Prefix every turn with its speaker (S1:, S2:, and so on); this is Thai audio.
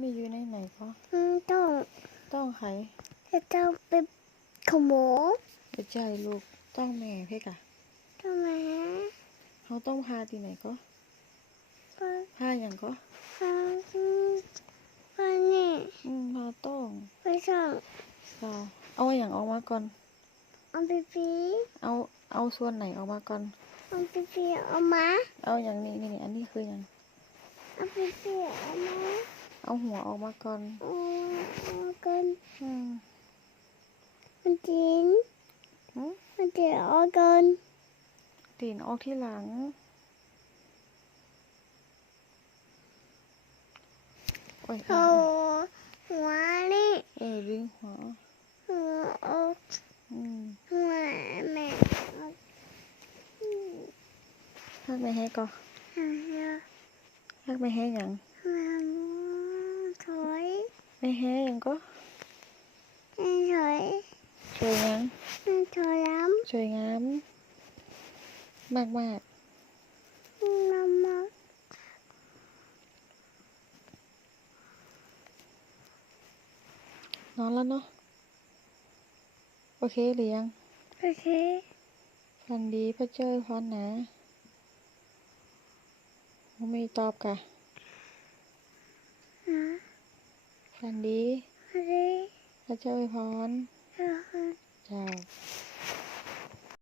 S1: มีอยู่ในไหนก็
S2: อืมต้อง
S1: ต้องไข
S2: จะต้องเป็นขโมย
S1: ไปใจลูกต้องแม่เพ่กะ
S2: ทำไม
S1: เขาต้องพาที่ไหนก็
S2: ปะ
S1: พาอย่างก็
S2: ปะปะเนี่ย
S1: อืมพาต้อง
S2: ไปส่ง
S1: สาวเอาอย่างออกมาก่อน
S2: เอาปีปี
S1: เอาเอาส่วนไหนออกมาก่อน
S2: เอาปีปีเอามา
S1: เอาอย่างนี้นี่นี่อันนี้คืออย่าง
S2: เอาปีปีเอามา
S1: เอาหัวออกมาก่อน
S2: เอาเอาเกิน
S1: อืม
S2: มันจีน
S1: หืม
S2: มันจีนเอาเกิน
S1: ตีนออกที่หลัง โอ้ย
S2: เอาหัวนี่
S1: เออดึงหัว
S2: หัวเอา
S1: อืม
S2: หัวแม่เอาอืม
S1: ฮักไม่ให้ก็
S2: เอาเอา
S1: ฮักไม่ให้อย่าง
S2: เอา ถอย
S1: ไม่ให้อย่างก็
S2: ไม่ถอย
S1: สวยงาม
S2: ไม่ถอยล้
S1: สวยงามมากมากำ
S2: น้ำมัน
S1: ๆนอนแล้วเนาะโอเคหรือยัง
S2: โอเค
S1: ฝันดีพระเจ้าพรนะไม่ตอบกะ
S2: นะ
S1: ฝันดี
S2: โอเค
S1: พระเจ้าพร
S2: โอเค
S1: เจ้า